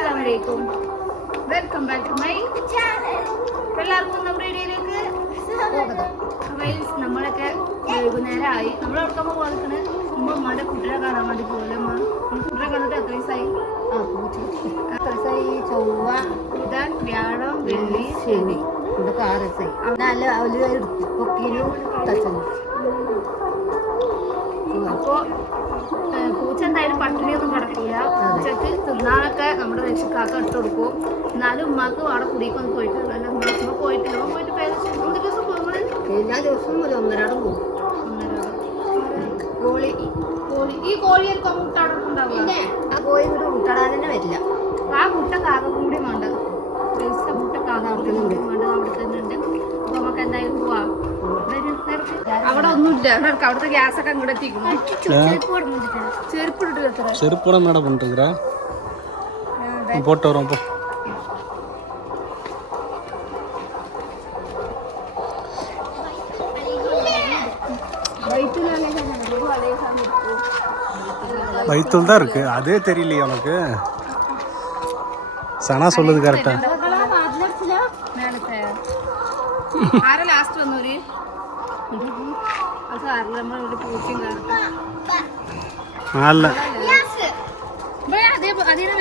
അസ്സലാമലൈക്കും. Welcome back to my channel എല്ലാവർക്കും നമ്മുടെ ഇടയിലേക്ക് സ്വാഗതം. നമ്മളൊക്കെ വൈകുന്നേരമായി. നമ്മൾ എവിടെക്കുമ്പോൾ പോകുന്നത് ഉമ്മ ഉമ്മയുടെ കുട്ടികളെ കാണാൻ വേണ്ടി പോലെ ഉമ്മ? കുട്ടികളെ കണ്ടിട്ട് എത്ര ദിവസമായി എത്ര ദിവസമായി ചൊവ്വ. ഇതാ വ്യാഴം വെള്ളി ശനി. ഇതൊക്കെ ആറ് ദിവസമായി നല്ല എടുത്തു പൊക്കിയിലും തച്ചനും അപ്പോ ഏഹ്, പൂച്ച എന്തായാലും പട്ടിണിയൊന്നും കിടക്കില്ല. പൂച്ചക്ക് തിന്നാളൊക്കെ നമ്മുടെ രക്ഷിക്കാക്ക എടുത്ത് കൊടുക്കും. എന്നാലും ഉമ്മാക്ക് അവിടെ കുടിക്കൊന്നും പോയിട്ടില്ല. അല്ല ഉമ്മ പോയിട്ടില്ല. ഉമ്മ പോയിട്ട് ഏകദേശം എന്ത് ദിവസം പോകുമ്പോൾ എല്ലാ ദിവസവും ഒരു ഒന്നരാടം പോകും കോഴി കോഴി ഈ കോഴിയൊക്കെ മുട്ട അവിടെ ഉണ്ടാവുക? പിന്നെ ആ കോഴി ഇവിടെ മുട്ടടാൻ തന്നെ വരില്ല. ആ മുട്ട കാക്ക കൂടി വേണ്ട. പൈസ മുട്ട കാക്ക അവിടെ വേണ്ട. അവിടെ തന്നെ ഉണ്ട്. അപ്പൊ നമുക്ക് എന്തായാലും പോവാം. അവിടെ ഒന്നുമില്ല നിനക്ക് അവിടുത്തെ ഗ്യാസ് ഒക്കെ അങ്ങോട്ട് എത്തിക്കുന്നു ചെരുപ്പ് ഇട്ടിട്ട് എത്ര செருப்போட மேடம் பண்ணிட்டுங்கிற போட்டு வரோம் போ வயிற்றுல தான் இருக்கு அதே தெரியலையே உனக்கு சனா சொல்லுது கரெக்டா നേരത്തെ ആരെ ലാസ്റ്റ് വന്നൂര് സാറില്ല നമ്മളിവിടെ പൂച്ചയും കാണും അതിനെ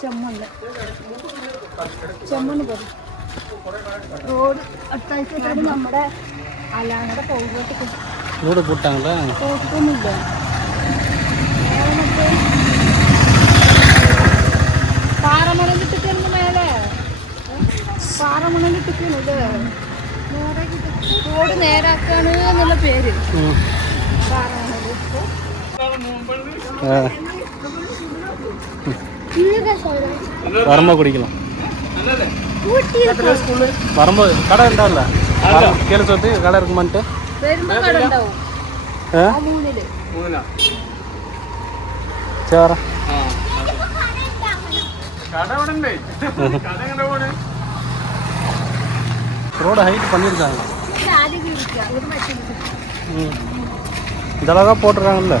ചെമ്മണ്ണ്. പറയും റോഡ് അടുത്താഴ്ച നമ്മുടെ അല്ലാണ്ട് പോകുമ്പോട്ടേക്ക് റോഡ് പേര്. പറമ്പ കുടിക്കണം. പറമ്പ് കട ഉണ്ടാവില്ല കേളി സ്വത്ത് കട ഇറക്കുമ്പോട്ട്. ചേറ. കട ഇവിടെ കട എങ്ങനെ പോണേ? ரோடு ஹைட் பண்ணியிருக்காங்க ഇത് ആദ്യം വിളിക്കാം ഒരു മറ്റേ ம் இதெல்லாம் தான் போட்டிருக்காங்கல்ல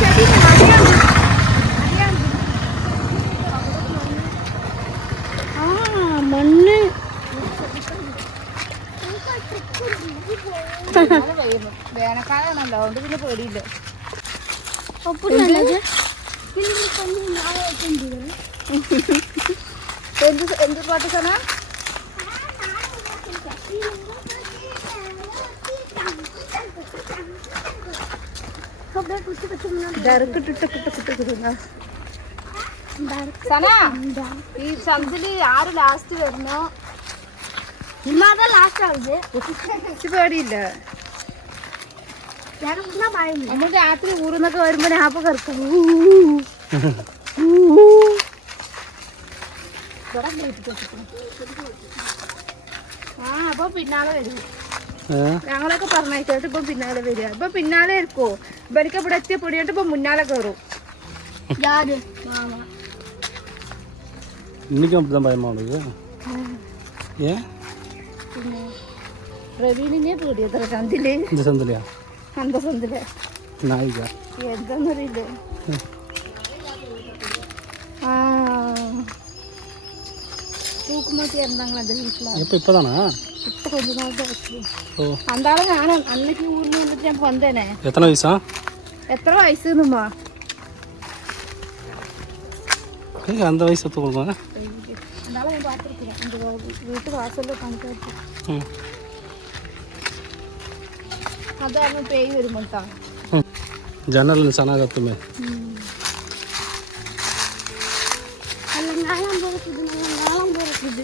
ചെടി മതിയാണ് ആ മണ്ണ് വേനൽക്കാലാണല്ലോ അതുകൊണ്ട് പിന്നെ പേടിയില്ല എന്ത് എന്ത് പാട്ട് സന ഈ ചന്തിൽ ആര് ലാസ്റ്റ് വരുന്നോ? ഇത്. പേടിയില്ല. നമ്മൾ രാത്രി ഊരുന്നൊക്കെ വരുമ്പോ ഞാപ്പ കറക്കും. ആ അപ്പൊ പിന്നാലെ വരും. ഞങ്ങളൊക്കെ പറഞ്ഞേച്ചിട്ട് ഇപ്പൊ പിന്നാലെ വരിക ഇപ്പൊ പിന്നാലെ ഇരിക്കോ ഇവർക്ക് ഇവിടെ എത്തിയ പൊടിയിട്ട് ഇപ്പൊ മുന്നാലെ കയറും இன்னைக்கும் அப்படி தான் பயமா உனக்கு ஏன் പ്രവീണിനെ പേടിയത്ര ചന്തില് இந்த சந்திலையா അന്തസന്തില് நாய்க்கா എന്താന്നറിയില്ല ആ തൂക്കുമൂത്തി എന്താങ്ങളെ വീട്ടില எப்போ இப்போ கொஞ்ச நாள் தான் வச்சு ஓ அந்த ஆளும் நானும் அன்னைக்கு ஊர்ல வந்துட்டு நான் வந்தேனே எத்தனை வயசா எத்தனை வயசுமா நீங்கள் அந்த வயசு எடுத்து கொடுப்பாங்க அதனால நான் பார்த்துருக்குறேன் இந்த வீட்டு வாசலில் கணக்காச்சு ம் அதான் பேய் வருமாட்டான் ஜன்னல் சனாகத்துமே அல்ல நாலாம் போகிறது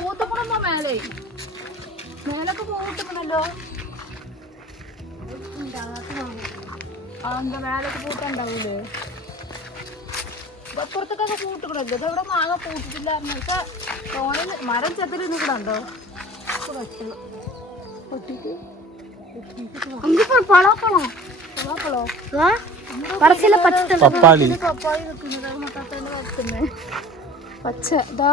പൂത്തുക്കണമോ മേലെ. മേലൊക്കെ പൂത്തുക്കണല്ലോ എന്താ മേലൊക്കെ പൂട്ടുണ്ടാവൂലേ അപ്പുറത്തൊക്കെ പൂട്ടുക്കണല്ലോ ഇതെവിടെ മാങ്ങ പൂട്ടിട്ടില്ല എന്നൊക്കെ തോണിൽ മരം ചെത്തിൽ നിൽക്കണുണ്ടോ വെട്ടു. പൊട്ടിക്ക് പപ്പാളി. പച്ച. ഇതാ.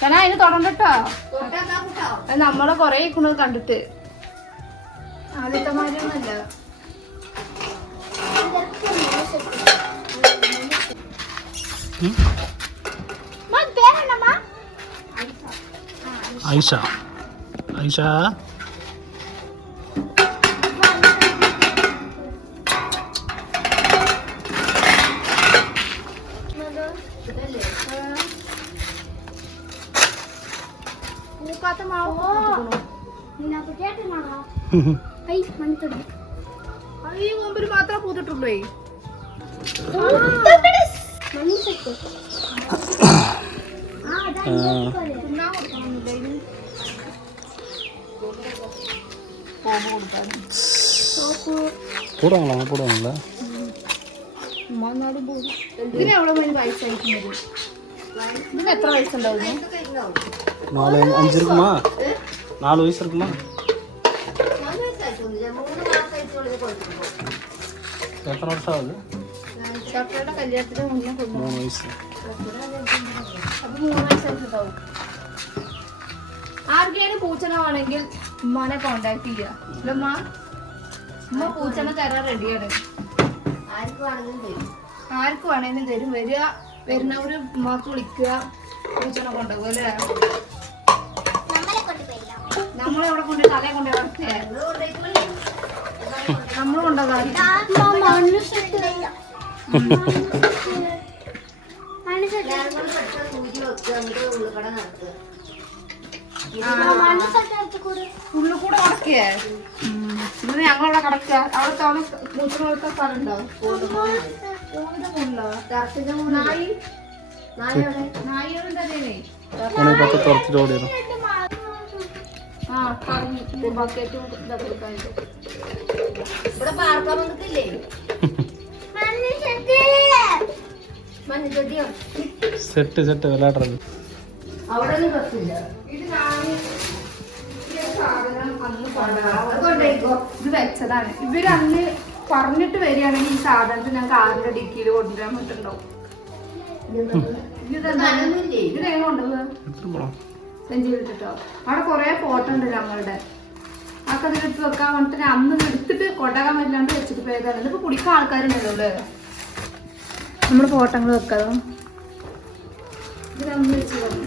ചേട്ടാ അതിന് തുടങ്ങട്ടോ അത് നമ്മളെ കൊറേ ഇക്കണത് കണ്ടിട്ട്. ആദ്യത്തെ മാതിരിയൊന്നുമല്ല. ഐഷ ഐഷ കൊടുക്കണമെന്നില്ല ഇതിന് പോകുമ്പോ കൊടുക്കാൻ போடுவாங்களா போடுவாங்களா ഉമ്മാന്നാലും പോകും ഇതിന് എവിടെ പോയി പൈസ അയക്കുന്നത് ഇതിന് എത്ര പൈസ ഉണ്ടാവുന്നു நாலு அஞ்சு இருக்குமா நாலு வயசு இருக்குமா എത്ര വർഷമാണ് മൂന്ന് വയസ്സ് ആർക്കെയാണ് പൂച്ചനെ വേണമെങ്കിൽ ഉമ്മാനെ കോണ്ടാക്ട് ചെയ്യുക ഉമ്മ. ഉമ്മ പൂച്ചനെ തരാൻ റെഡിയാണ് ആർക്ക് വേണമെങ്കിലും തരും. വരിക വരുന്നവര് ഉമ്മാക്ക് വിളിക്കുക പൂച്ചനെ കൊണ്ടുപോകും അല്ലേ? നമ്മളെ കൊണ്ട് തലയെ കൊണ്ടുപോകാം നമ്മളും ഞങ്ങളവിടെ കിടക്കുക അവിടെ തവണ കൊടുത്ത സ്ഥലമുണ്ടോ നായി തരേനേ ആ ബക്കറ്റും ഇതൊക്കെ ഇവിടെ പാർക്കാൻ വന്നിട്ടില്ലേ? മഞ്ഞച്ചട്ടിയോ സെറ്റ് സെറ്റ് വിളാടുന്നത് അവിടെ ബസ്സില്ല ഇത് ഇത് വെച്ചതാണ്. ഇവർ അന്ന് പറഞ്ഞിട്ട് വരികയാണെങ്കിൽ ഈ സാധനത്തിന് ഞങ്ങൾക്ക് ആറിന്റെ ഡിക്കിയിൽ കൊണ്ടുവരാൻ പറ്റുണ്ടാവും ഇതെങ്ങനെ കൊണ്ടുപോകാം. സെഞ്ചുറി വിട്ടിട്ടോ? അവിടെ കൊറേ ഫോട്ടോ ഉണ്ട് ഞങ്ങളുടെ. അതൊക്കെ അതിൽ എടുത്ത് വെക്കാൻ വേണ്ടിട്ട് ഞാൻ അന്ന് ഇത് എടുത്തിട്ട് കൊണ്ടാകാൻ പറ്റില്ലാണ്ട് വെച്ചിട്ട് പോയതാണ് ഇതിപ്പോ കുടിക്കാൻ ആൾക്കാരുണ്ടല്ലോ അല്ലേ നമ്മുടെ ഫോട്ടോങ്ങൾ വെക്കാതോ ഇതിലൊന്ന് വെച്ച് തന്നു.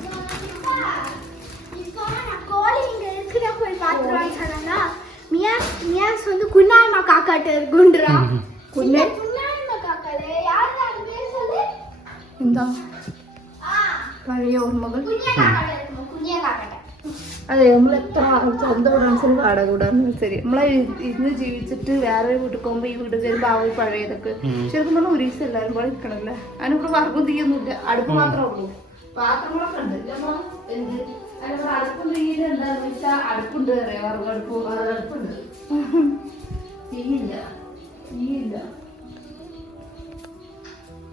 இப்போ நான் கோழி இங்க இருக்கிற போய் பாத்துருவாங்க சொன்னா மியா மியாஸ் வந்து குன்னாய்மா காக்காட்ட இருக்குன்றா കുഞ്ഞെ குன்னாய்மா காக்காலே யார் அது അതെ നമ്മൾ എത്ര സ്വന്തം ഡാൻസിന് പാടാ കൂടാന്ന് ശരി നമ്മളെ ഇന്ന് ജീവിച്ചിട്ട് വേറെ വീട്ടിൽ പോകുമ്പോ ഈ വീട് ചേരുമ്പോ ആ ഒരു പഴയതൊക്കെ. ശരിക്കും നമ്മൾ ഒരു ദിവസം എല്ലാവരും കൂടെ നിൽക്കണല്ലേ അതിനിവിടെ വർക്കും തീയൊന്നുമില്ല അടുപ്പ് മാത്രമേ ഉള്ളൂ. പാത്രങ്ങളൊക്കെ ഉണ്ട്. എന്ത്? അതിനവിടെ അടുപ്പും തീയില്ല എന്താന്ന് വെച്ചാൽ അടുപ്പുണ്ട് പറയാ വർക്കും അടുപ്പ്. അടുപ്പുണ്ട്. തീയില്ല. തീയില്ല.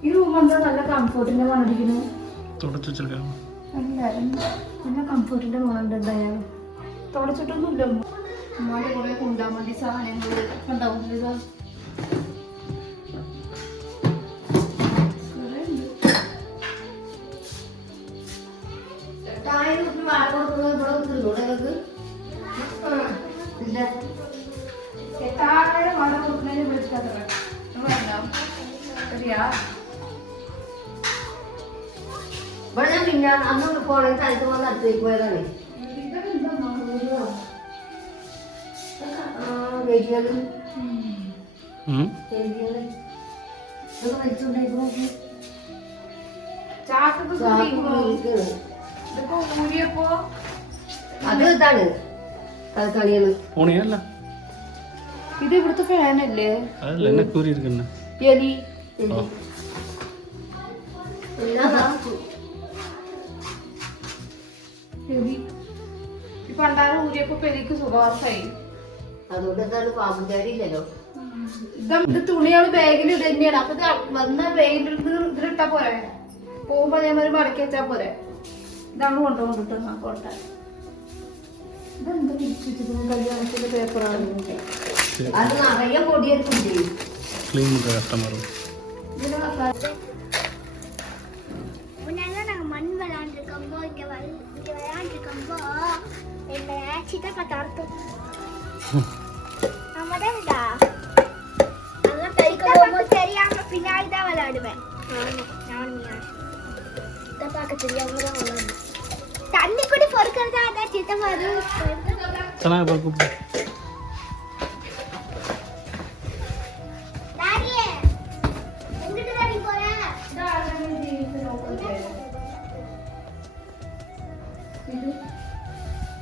ഈ റൂം എന്താ നല്ല കംഫോർട്ടിന്റെ പണിയിരിക്കുന്നത് തുടച്ചു വെച്ചേക്കാം പിന്നെ കംഫർട്ടിന്റെ മോളുണ്ട് എന്തായാലും. തുടച്ചിട്ടൊന്നുമില്ല ഉമ്മാന്റെ കുറെ കുണ്ടാമതി സാധനങ്ങൾ ഉണ്ടാവും ഇതാ. കുറേ കുത്തിയിരിക്കുകയാണ്. ഇതിപ്പോ ഊരിയപ്പോ? അത് ഇതാണ്. അത് തണികൾ പോണിയല്ല ഇത് ഇവിടുത്തെ ഫാനല്ലേ എന്നെ കൂരി ഇരിക്കുന്ന എലി. രവി ഈ പണ്ടാരം ഊരിയപ്പോ പെരിക്ക് സുഖവാസായി അതുകൊണ്ട് ഇത് ബാഗിൽ ഇട തന്നെയാണ് അപ്പൊ വന്ന ബാഗിന്റെ അടുത്ത് ഇതിലിട്ടാ പോരെ? പോകുമ്പോ അതേമാതിരി മടക്കി വെച്ചാ പോരെ? ഇതാണ് കൊണ്ടുപോകൊണ്ടിട്ട് കോട്ടെ. ഇതെന്താ കല്യാണത്തിന്റെ പേപ്പറാണ് അത് നിറയെ പൊടിയെടുത്തില്ലേ? ക്ലീൻ കസ്റ്റമർ சித்தப்பா தாரட்டும் நம்மதான்டா அதெல்லாம் கை தெரியாம பின்னாடி தான் விளையாடுவேன் நானும் சித்தப்பாக்கு தெரியாம தான் விளையாடுவேன் தண்ணி கூட பொறுக்கிறதா அதான் சித்தப்பா அது கூப்பிட்டு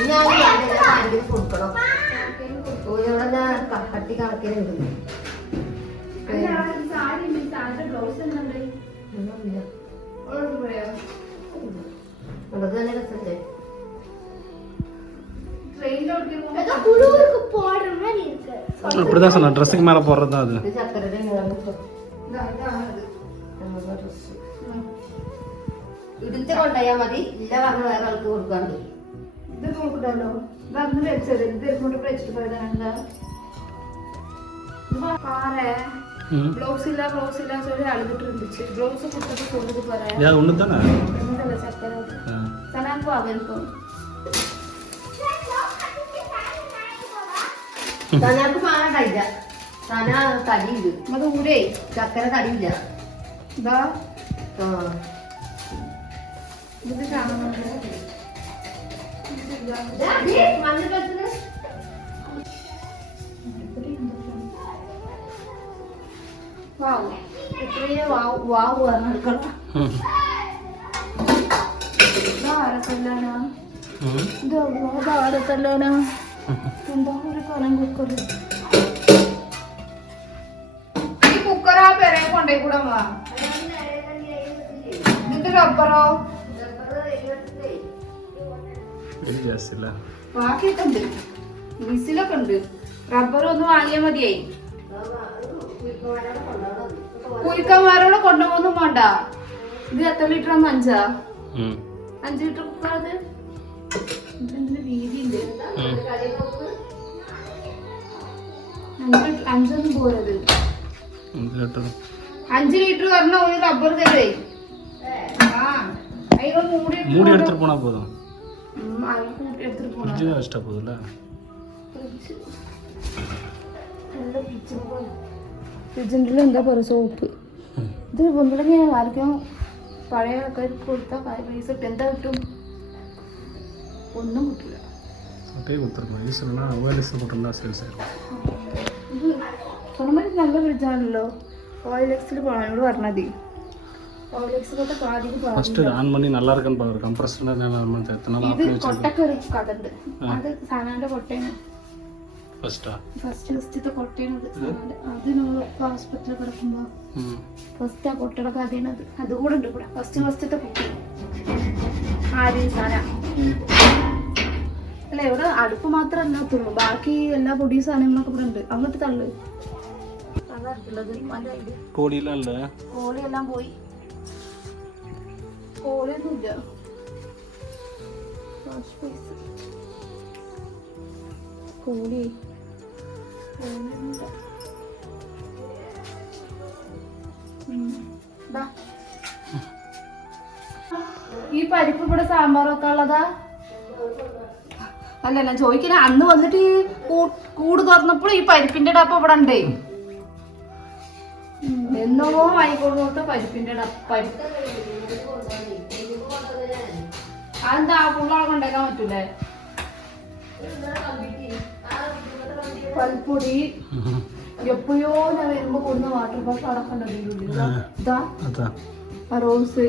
ഞാൻ മേള കൊടുക്കണം. ഓരോടെ കൊണ്ടുപോയാൽ മതി. ഇല്ല പറഞ്ഞ വേറെ ആൾക്ക് കൊടുക്കാൻ ഇത് നോക്കണ്ടല്ലോ ഇത് അന്ന് വെച്ചത്. ഇത് ഇങ്ങോട്ട് വെച്ചിട്ട് പോയതാണ് പാറേ. ബ്ലൗസ് ഇല്ല ബ്ലൗസ് ഇല്ല ചൊല്ലി അഴുതിട്ടുണ്ട് ബ്ലൗസ് കുട്ടിക്ക് കൊണ്ടു പറയാ സ്ഥലം പോകാനിപ്പോ തനാക്ക് സാധനം കഴിച്ച തന തടിയില്ല അത് ഊരേ. ചക്കര തടിയില്ല. ഇതാ. ആ. ഇത് കാണുന്നുണ്ട് വാവ് പറഞ്ഞെടുക്കണം ഇതാരത്തല്ലാണ് ഇതാരത്തല്ലാണ് എന്താ ഒരു കനം കുക്കർ ഈ കുക്കർ ആ പെരയെ കൊണ്ടേ കൂടെ വാ എന്നിട്ട് റബ്ബറോ ഒരു ഗ്ലാസ്സില്ല ബാക്കിയൊക്കെ ഉണ്ട്. വിസിലൊക്കെ ഉണ്ട്. റബ്ബർ ഒന്ന് വാങ്ങിയാൽ മതിയായി. കുയിക്കന്മാരോടെ കൊണ്ടുപോകുന്നു വേണ്ട. ഇത് എത്ര ലിറ്റർ അഞ്ചാ? അഞ്ച് ലിറ്റർ കുക്കാണത് വീതിയുണ്ട് അഞ്ചൊന്നും പോരത് അഞ്ച് ലിറ്റർ. പറഞ്ഞ ഒരു റബ്ബർ തരേ ആ അതിനൊന്ന് മൂടി മൂടി എടുത്തിട്ട് പോണാ പോതും ஃப்ரிட்ஜு தான் ഫ്രിഡ്ജിന്റെ എന്താ പറയുക സോപ്പ്. ഇത് ഒന്നുകൂടെ ഞാൻ ആർക്കും പഴയ കൊടുത്താൽ പൈസ എന്താ കിട്ടും? ഒന്നും കിട്ടില്ല നല്ല ഫ്രിഡ്ജാണല്ലോ. ഓയിലെക്സിൽ പോകണം എന്നോട് പറഞ്ഞാൽ മതി. ஃபர்ஸ்ட் ஆன் பண்ணி நல்லா இருக்குன்னு பாரு கம்ப்ரஸர் நல்லா இருக்குன்னு எத்தனால ஆஃப் பண்ணி கொட்டக்கு கதந்து அது സാധാരണ കൊട്ടയാണ്. ഫസ്റ്റാ ഫസ്റ്റ് ഫസ്റ്റത്തെ കൊട്ടയാണത് അത് നമ്മൾ ആസ്പത്രി ഫസ്റ്റ് ആ കൊട്ടയുടെ കഥയാണത് അതുകൂടെ ഫസ്റ്റ് ഫസ്റ്റത്തെ കുട്ടി. ആദ്യം സാന. അല്ല ഇവിടെ അടുപ്പ് മാത്രമല്ല തുള്ളു ബാക്കി എല്ലാ പൊടി സാധനങ്ങളൊക്കെ ഇവിടെ ഉണ്ട്. അങ്ങോട്ട് തള്ളു. കോളിയെല്ലാം പോയി. കോളിയൊന്നും ഇല്ല വാഷ് ബേസ് കൂടി ഈ പരിപ്പ് ഇവിടെ ഉള്ളതാ? അല്ല ഞാൻ ചോദിക്കണ അന്ന് വന്നിട്ട് കൂട് തുറന്നപ്പോൾ ഈ പരിപ്പിന്റെ ഡപ്പ ഇവിടെ ഉണ്ടേ? എന്നോ വാങ്ങിക്കൊണ്ടു പരിപ്പിന്റെ ഡപ്പ പരിപ്പ്. അതെന്താ ഫുള്ളാളെ കൊണ്ടേക്കാൻ പറ്റൂലേ? പൽപ്പൊടി എപ്പോഴോ ഞാൻ വരുമ്പോ കൊടുന്ന വാട്ടർ ബോട്ടിൽ ആ റോസ്.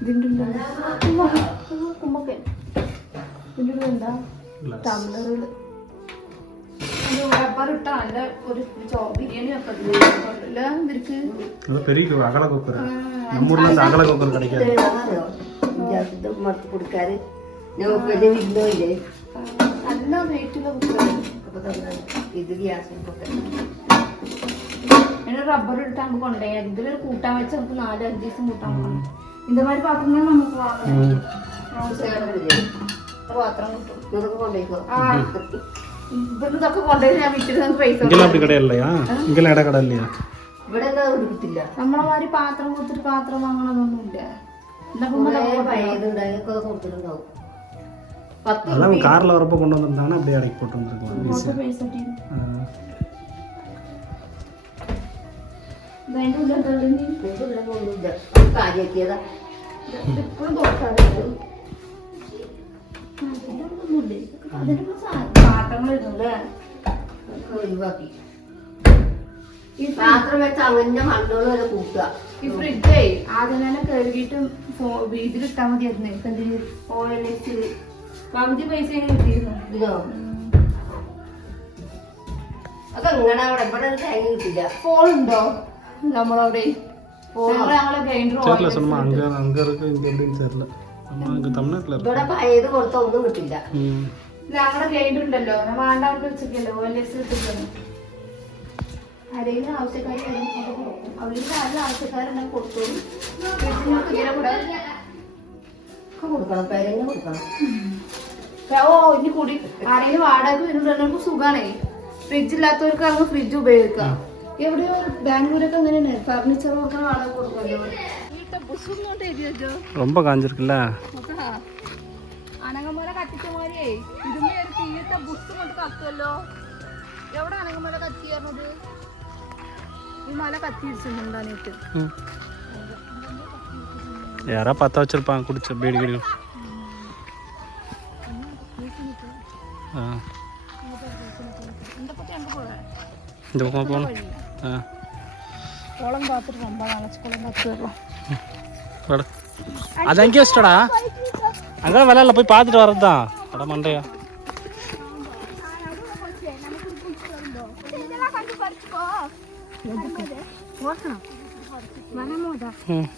ഇതിന്റെ കുമ്പൊക്കെ ഇതിന്റെ എന്താ? ടംബ്ലറുകൾ റബ്ബറിട്ട നല്ല ഒരു ബിരിയാണി വെക്കത്തില്ല ഇവർക്ക് പെരിയ അകല കുക്കർ നമ്മുടെ അകല കുക്കർ കടിക്കാറ് മറത്ത് കൊടുക്കാറ് ഇല്ലേ നല്ല റേറ്റുള്ള കുക്കർ ഇത് ഗ്യാസ് പിന്നെ റബ്ബർ ഇട്ട് നമുക്ക് കൊണ്ടുപോയാൽ ഇതിലൊരു കൂട്ടാൻ വെച്ച് നമുക്ക് നാല് അഞ്ച് ദിവസം കൂട്ടാൻ പോകണം ഇതുമാതിരി പാത്രങ്ങൾ നമുക്ക് വാങ്ങാം പാത്രം കിട്ടും ഇതൊക്കെ കൊണ്ടുപോയിക്കോ ആ ഇവിടുന്ന് ഇതൊക്കെ കൊണ്ടുപോയി ഞാൻ വിറ്റിട്ട് നമുക്ക് പൈസ இங்கெல்லாம் அப்படி கிடையாது இல்லையா இங்கெல்லாம் இடம் கடை இல்லையா ഇവിടെ എന്താ കിട്ടില്ല നമ്മളെ മാതിരി പാത്രം കൊടുത്തിട്ട് പാത്രം വാങ്ങണമെന്നൊന്നുമില്ല എന്നൊക്കെ കുറേ പഴയത് ഉണ്ടായൊക്കെ കൊടുത്തിട്ടുണ്ടാവും പത്ത് அதெல்லாம் அவங்க கார்ல வரப்ப கொண்டு வந்திருந்தாங்கன்னா அப்படியே அடக்கி போட்டு வந்திருக்கலாம் കുറച്ച് ഒഴിവാക്കി. പാത്രം വെച്ച് അങ്ങനെ മണ്ണുകൾ വരെ കൂട്ടുക ഈ ഫ്രിഡ്ജേ ആദ്യം തന്നെ കഴുകിയിട്ട് ഇതിലിട്ടാ മതിയായിരുന്നു? ഇപ്പൊ എന്തിന്? ഓയിൽ പകുതി പൈസ കിട്ടിയിരുന്നു? ഫോൺ അതൊക്കെ ഇങ്ങനെ അവിടെ? ഇവിടെ ഒരു തേങ്ങ കിട്ടില്ല ഫോണുണ്ടോ നമ്മളവിടെ. ഫോൺ ഞങ്ങളെ ഗ്രൈൻഡർ ഇവിടെ പഴയത് കൊടുത്ത ഒന്നും കിട്ടില്ല ഞങ്ങളുടെ ഗൈഡ് ഉണ്ടല്ലോ. വേണ്ടാണ്ട് വെച്ചിട്ടില്ലോ എൽ അടുത്ത് കിട്ടില്ലല്ലോ ആരെങ്കിലും ആവശ്യക്കാർ അവർക്ക് ആരും ആവശ്യക്കാരുണ്ടെങ്കിൽ കൊടുത്തോളൂ. കൊടുക്കണം. പേരെങ്കിലും കൊടുക്കണം. ഓ ഇനി കൂടി ആരെങ്കിലും വാടക വരുന്നുണ്ടെങ്കിൽ സുഖാണേ. ഫ്രിഡ്ജ് ഇല്ലാത്തവർക്ക് അങ്ങ് ഫ്രിഡ്ജ് ഉപയോഗിക്കാം. എവിടെയോ ബാംഗ്ലൂരൊക്കെ അങ്ങനെയാണ് ഫർണിച്ചർ ഒക്കെ വാടക കൊടുക്കുമല്ലോ. ரொம்ப காஞ்சிருக்குல்ல അനങ്ങമല കത്തിച്ച മാതിരിയേ ഇതിന്റെ ഒരു തീയിട്ട ബുസ് കൊണ്ട് കത്തുമല്ലോ എവിടെ അനങ്ങമല കത്തിയായിരുന്നത് ഈ മല കത്തിയിടിച്ചിട്ടുണ്ടായിട്ട് ம். யாரா பத்த வச்சிருப்பாங்க குடிச்ச பீடி கடி ஆ இந்த பக்கமா போகணும் ஆ കുളം കാത്തിട്ട് ரொம்ப നനച്ച് കുളം കാത്തുള്ളൂ வாடா அது அங்கேயே வச்சுட்டடா. அங்கே விளையாடல போய் பார்த்துட்டு வர்றது தான் அட மண்டையா. ம்.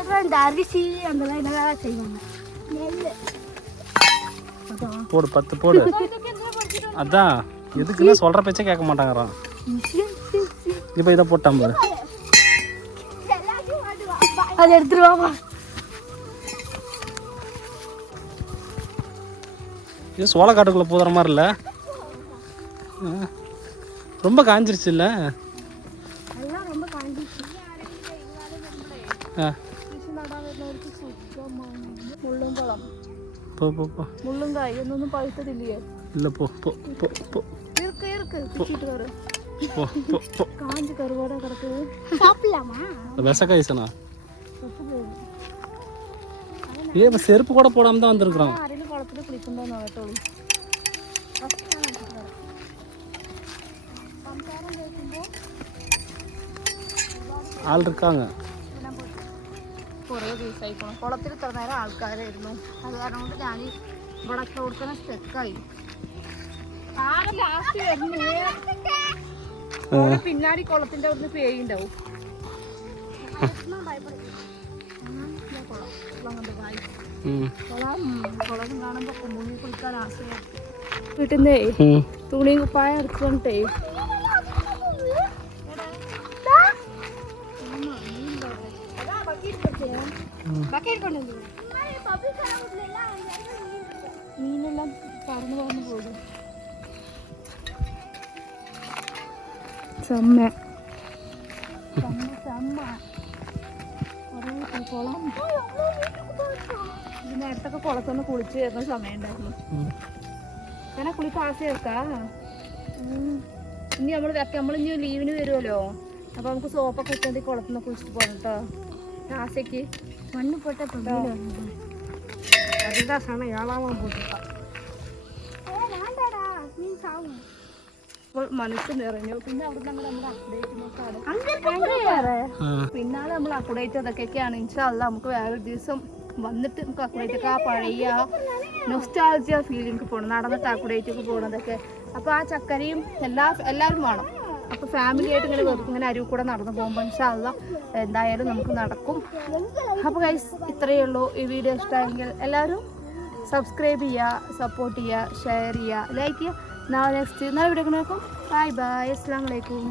கூட இந்த அரிசி அதெல்லாம் என்னதான் செய்வாங்க. நெல் போடு பத்து போடு. அதான். எதுக்குன்னு சொல்கிற பேச்சே கேட்க மாட்டாங்கறான். இப்போ இதை போட்டான் பாரு அது எடுத்துருவாமா இது சோளக்காட்டுக்குள்ளே போதுற மாதிரி இல்லை. ரொம்ப காஞ்சிருச்சு இல்லை போ போ போ முள்ளங்காய் இன்னொன்றும் பழுத்ததில்லையே இல்லை போ போ போ போ இருக்கு இருக்கு பிச்சுட்டு வரு போ போ போ காஞ்சி கருவோட கிடக்குது சாப்பிடலாமா விஷக்காய் சனா ஏ இப்போ செருப்பு கூட போடாம தான் வந்திருக்கிறான் அரையில் குளத்துல குளிக்கும் தான் நான் தோழி ஆள் இருக்காங்க കുറേ ദിവസമായിക്കണം കുളത്തിൽ ഇത്ര നേരം ആൾക്കാരായിരുന്നു. അത് കാരണം കൊണ്ട് ഞാൻ ഇവിടെ കൊടുക്കുന്ന സ്റ്റെക്കായി ആകെ ലാസ്റ്റ് വരുന്നേ ഓളെ പിന്നാടി കുളത്തിന്റെ അവിടുന്ന് പേയുണ്ടാവും കുളം കുളം തുണി കുപ്പായ ഉം. മീനെല്ലാം പറന്നു പറന്നു പോകും. ചമ്മ. ചമ്മ ചമ്മ. കുളം ഇത് നേരത്തൊക്കെ കുളത്തൊന്ന് കുളിച്ച് വരുന്ന സമയം ഉണ്ടായിരുന്നു. കുളി പാസ് ചേർക്കാം ഇനി നമ്മൾ നമ്മൾ ഇനി ലീവിന് വരുമല്ലോ അപ്പൊ നമുക്ക് സോപ്പൊക്കെ ഇട്ടെങ്കിൽ കുളത്തുനിന്ന് കുളിച്ചിട്ട് പോകണം കേട്ടോ ക്ലാസ്സേക്ക് മണ്ണ് പൊട്ട അതിന്റെ രസമാണ് ഇയാളാവാൻ പോയിട്ട് അപ്പോൾ മനസ്സ് നിറഞ്ഞു പിന്നെ അവിടെ നമ്മൾ നമ്മുടെ അപ്ഡേറ്റ് നോക്കാണ് ആ. പിന്നാലെ നമ്മൾ അക്കുഡേറ്റ് അതൊക്കെയൊക്കെയാണ് ഇൻഷാല്ല നമുക്ക് വേറൊരു ദിവസം വന്നിട്ട് നമുക്ക് അക്കുഡേറ്റ് ഒക്കെ ആ പഴയ നൊസ്റ്റാൾജിയ ഫീലിംഗ് പോകണം നടന്നിട്ട് അക്കുഡേറ്റ് ഒക്കെ പോകണതൊക്കെ അപ്പോൾ ആ ചക്കരയും എല്ലാ എല്ലാവരും വേണം. അപ്പോൾ ഫാമിലി ആയിട്ട് ഇങ്ങനെ ഇങ്ങനെ അരി കൂടെ നടന്നു പോകുമ്പോൾ ഇൻഷാല്ല എന്തായാലും നമുക്ക് നടക്കും. അപ്പോൾ ഗൈസ് ഇത്രയേ ഉള്ളൂ. ഈ വീഡിയോ ഇഷ്ടമായെങ്കിൽ എല്ലാവരും സബ്സ്ക്രൈബ് ചെയ്യുക സപ്പോർട്ട് ചെയ്യുക ഷെയർ ചെയ്യുക ലൈക്ക് ചെയ്യുക. നാളെ നെക്സ്റ്റ് നാളെ വീഡിയോ നോക്കും. ബൈ ബൈ അസ്സാം വലൈക്കും